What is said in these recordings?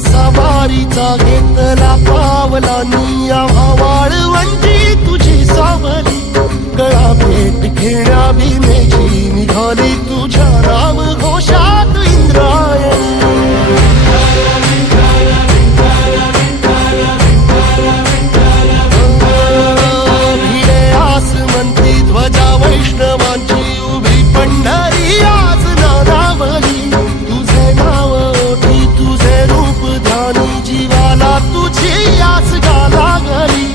सवारीचा घेतला पावला निया वाळवंटी तुझी सावली गळा भेट घेण्या भीमेची निघाली तुझ्या राम घोषात इंद्रायणी भिडे आसमंती ध्वजा वैष्णवांची उभी पंढरी आज नानावली तुझे नाव ओठी तुझे रूप ध्यानी जीवाला तुझी आस गाला गली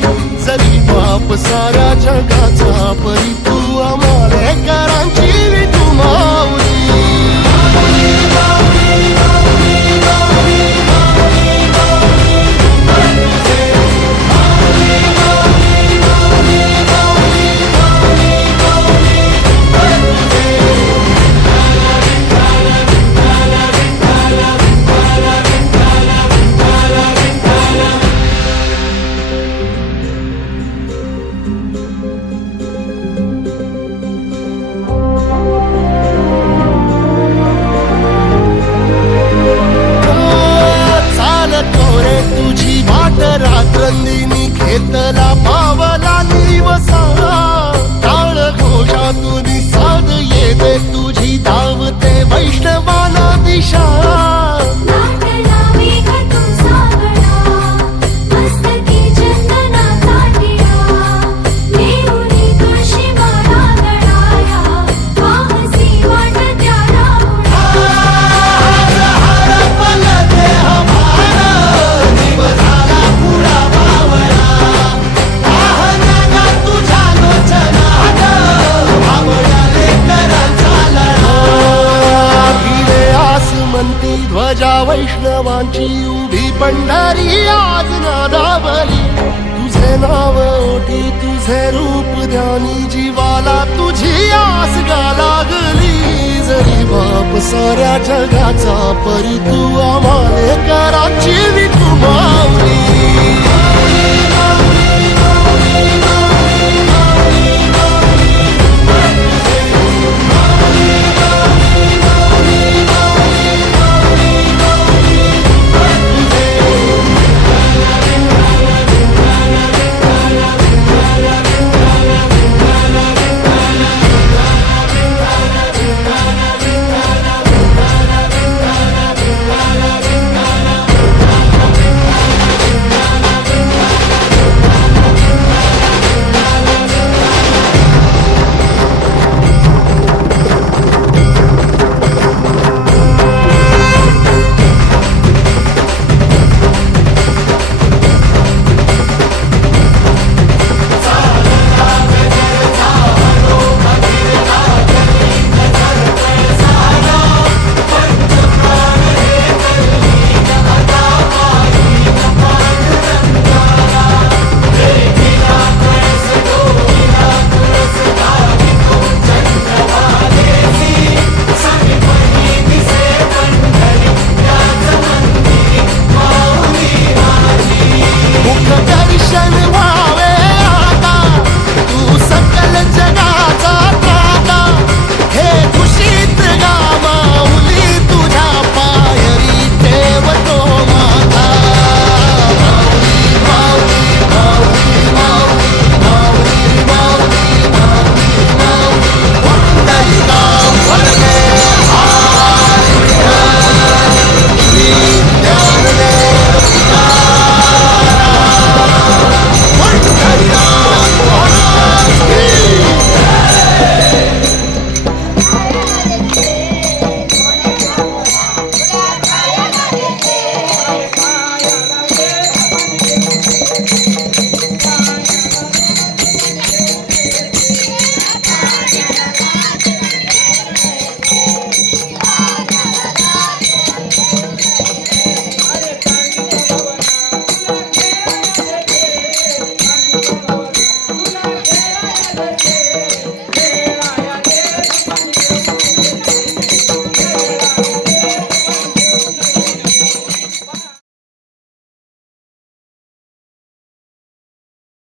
जरी बाप साऱ्या जगाचा परी तू आमालेकरांची विठू माऊली तुझी वाट रात्रंदिनी घेतला पावला निवसा टाळ घोषातून साध येते तुझी धावते वैष्णवाला दिशा ध्वजा वैष्णवांची उभी पंढरी आज नादावली तुझे नाव ओठी तुझे रूप ध्यानी जीवाला तुझी आस गाला गली जरी बाप साऱ्या जगाचा परी तू आमालेकरांची विठू माऊली